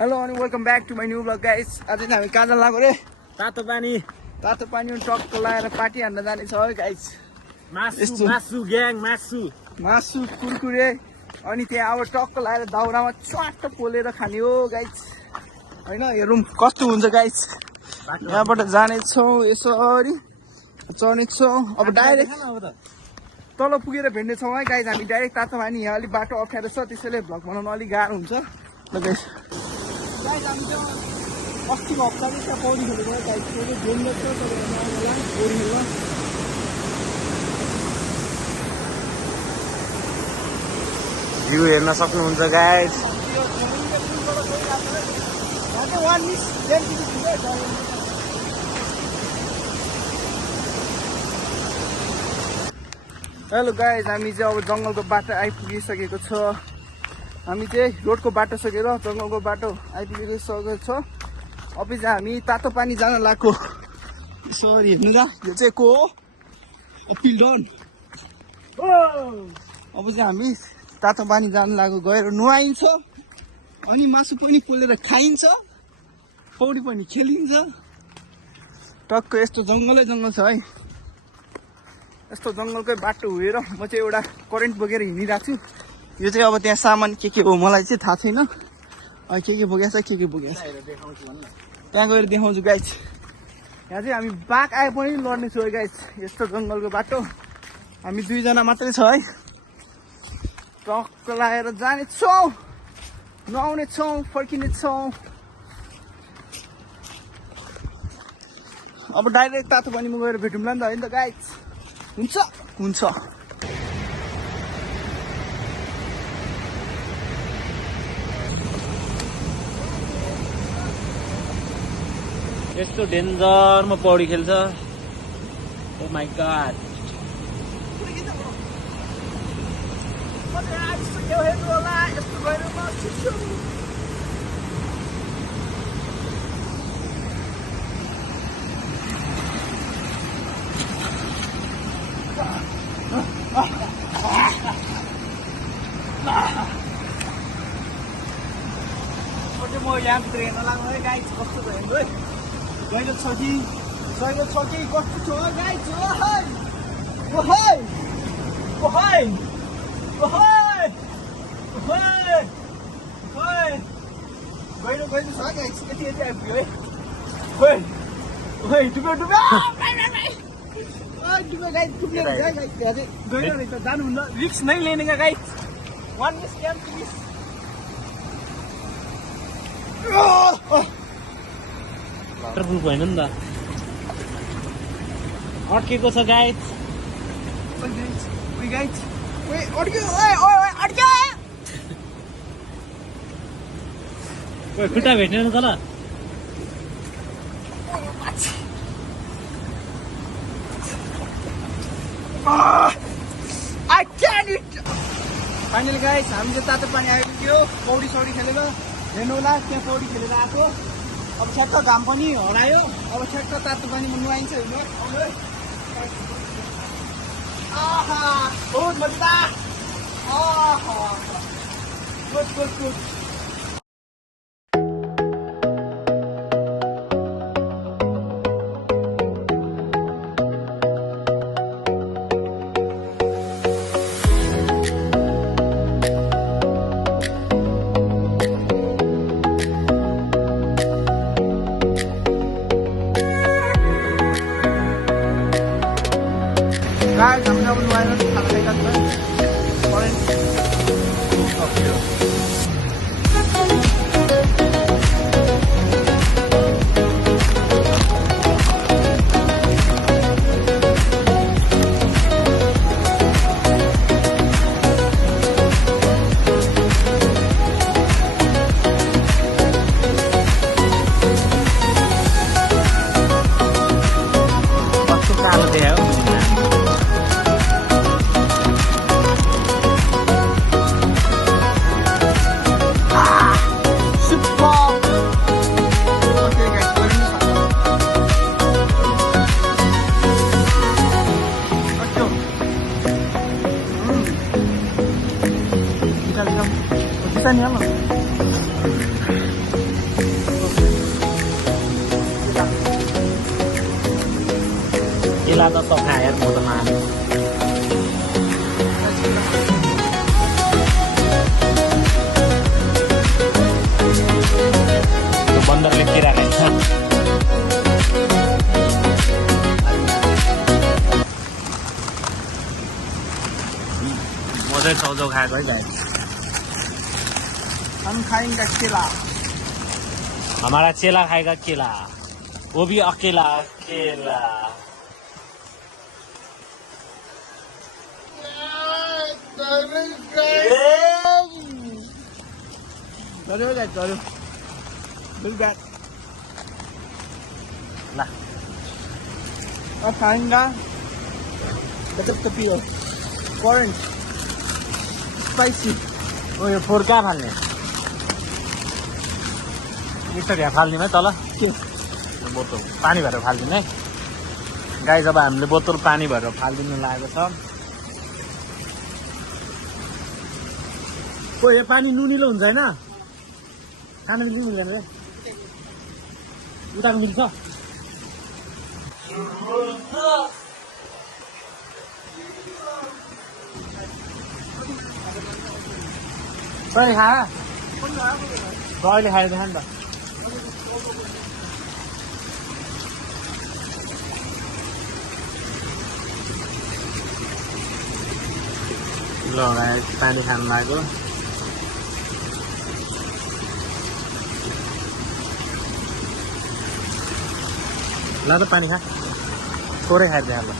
Hello अनि welcome back to my new blog guys. आज चाहिँ हामी कहाँ जान लाग्यो रे? तातो पानी टक्क लगाएर पार्टी हान्न जानेछ है गाइस। मासु ग्याङ मासु कुरकुरे अनि त्यहाँ अब टक्क लगाएर दाउरामा च्वाट्ट पोलेर खाने हो गाइस होइन। हेरौँ कस्तो हुन्छ गाइस। यहाँबाट जानेछौँ यसरी चढ्नेछौँ अब डाइरेक्ट तल पुगेर भेट्नेछौँ है गाइस। हामी डाइरेक्ट तातो पानी यहाँ अलिक बाटो अप्ठ्यारो छ त्यसैले भ्लग बनाउन अलिक गाह्रो हुन्छ ल गाइस। हामी चाहिँ अस्तिको हप्ताले त्यहाँ पौडी खेलेको है गाइस। त्यो डेन्जर छ होला पौडी खेल्न। भ्यू हेर्न सक्नुहुन्छ गाइस। हेलो गाइस, हामी चाहिँ अब जङ्गलको बाटो आइपुगिसकेको छ। हामी चाहिँ रोडको बाटो सकेर जङ्गलको बाटो आइपुगिसकेको छ। अब चाहिँ हामी तातो पानी जान लाग्यो। सरी हेर्नु न, यो चाहिँ को हो? Appeal done. अब चाहिँ हामी तातो पानी जान लाग्यो। गएर नुहाइन्छ अनि मासु पनि पोलेर खाइन्छ, पौडी पनि खेलिन्छ। टक्क यस्तो जङ्गलै जङ्गल छ है। यस्तो जङ्गलकै बाटो हुएर म चाहिँ एउटा करेन्ट बोकेर हिँडिरहेको छु। यो चाहिँ अब त्यहाँ सामान के हो मलाई चाहिँ थाहा छैन। के बोकेछ के बोकेछ त्यहाँ गएर देखाउँछु गाइस। यहाँ चाहिँ हामी बाघ आए पनि लड्नेछु है गाइस। यस्तो जङ्गलको बाटो हामी दुईजना मात्रै छ है। टक्क लगाएर जानेछौँ, नुहाउनेछौँ, फर्किनेछौँ। अब डाइरेक्ट तातो पानीमा गएर भेटौँला नि त होइन त गाइस। हुन्छ यस्तो डेन्जरमा पौडी खेल्छ। ओ माई गॉड। म यहाँभित्र हेर्न लाग्नु है गाइस। कस्तो छ हेर्नु है। गहिरो छ कि कस्तो छ गाइस। गहिरो छ गाइस। यति आइपुग्यो है। डुब्यो गाइस। डुब्ने हुन्छ है गाइस। त्यहाँ चाहिँ गहिरो रहेछ, जानुहुन्न। रिक्स नै लिने क्या गाइस। वान मिस क्याम प्लिज। वाटरप्रुफ होइन नि त। अड्केको छ गाइस। खुट्टा भेट्ने त ल। फाइनली गाइस हामी चाहिँ तातो पानी आइपुग्यो। पौडी सौडी खेलेर हेर्नु होला त्यहाँ पौडी खेलेर आएको। अब ठ्याक्क घाम पनि हरायो। अब ठ्याक्क तातो पानीमा नुहाइन्छ हेर्नु। आहा बहुत मजेदार। Good. Guys, I'm going to line up and take a look. त त खाए यार म त माने त्यो बन्दरले किरा खान्छ म चाहिँ चाउचाउ खाएको है गाइस हम खाएंगे केला हमारा चेला खाएगा केला वो भी अकेला अकेला गऱ्यो गाइस गऱ्यो बिल बैट ला अब खाएंगा गजब का पियो करेंट स्पाइसी ओ यो फोहोर कहाँ फाल्ने यसरी यहाँ फालिदिउँ है तल के बोतल पानी भरेर फालिदिउँ है गाई जब हामीले बोतल पानी भरेर फालिदिनु लागेको छ ओ यो पानी नुनिलो हुन्छ होइन खानु मिल्छ मिल्दैन रे उताको मिल्छ कहिले खा कहिले खाएर देखा नि त ल गाइस पानी खानु लाग्यो ल त पानी खा थोरै खाएर देखा ल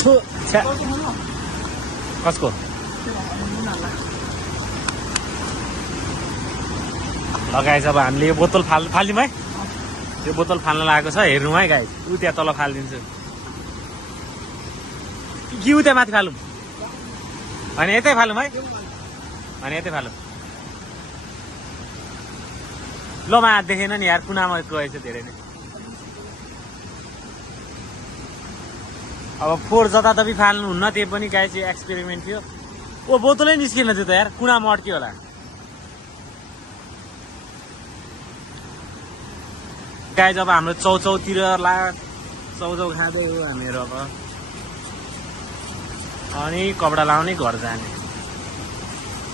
थु, छ्या। कसको लगाएछ अब हामीले यो बोतल फालिदिउँ है यो बोतल फाल्न लागेको छ हेर्नु है गाई ऊ त्यहाँ तल फालिदिन्छु कि ऊ त्यहाँ माथि फालौँ अनि यतै फालौँ है अनि यतै फालौँ ल मा देखेन नि यार कुनामा गएछ धेरै नै अब फोहोर जताततै फाल्नु हुन्न त्यो पनि गाई चाहिँ एक्सपेरिमेन्ट थियो ओ बोतलै निस्किएन थियो त यार कुनामा अड्क्यो होला गाई जब हाम्रो चौचौतिर चौचौ खाँदै हो हामीहरू अब अनि कपडा लाउने घर जाने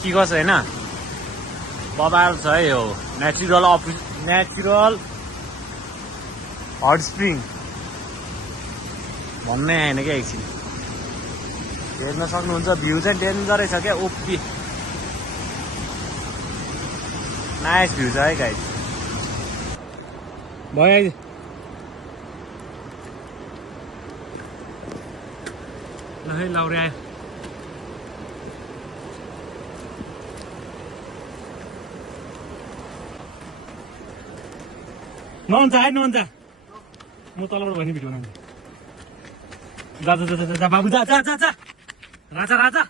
के कसो होइन बबाल छ है यो नेचुरल हट स्प्रिङ भन्ने होइन क्या एकछिन हेर्न सक्नुहुन्छ भ्यू चाहिँ डेन्जरै छ क्या ओपी नाइस भ्यू छ है गाइस भयो ल है लाउरे आयो नहुन्छ है नहुन्छ म तलबाट भने भिडियो बनाउँछु जा जा जा जा बाबु जा जा जा जा राजा राजा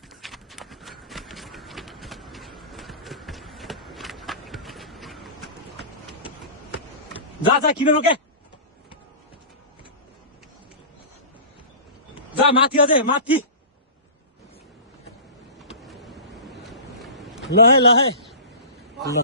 जा जा किन रोके जा माथि अझै माथि ल है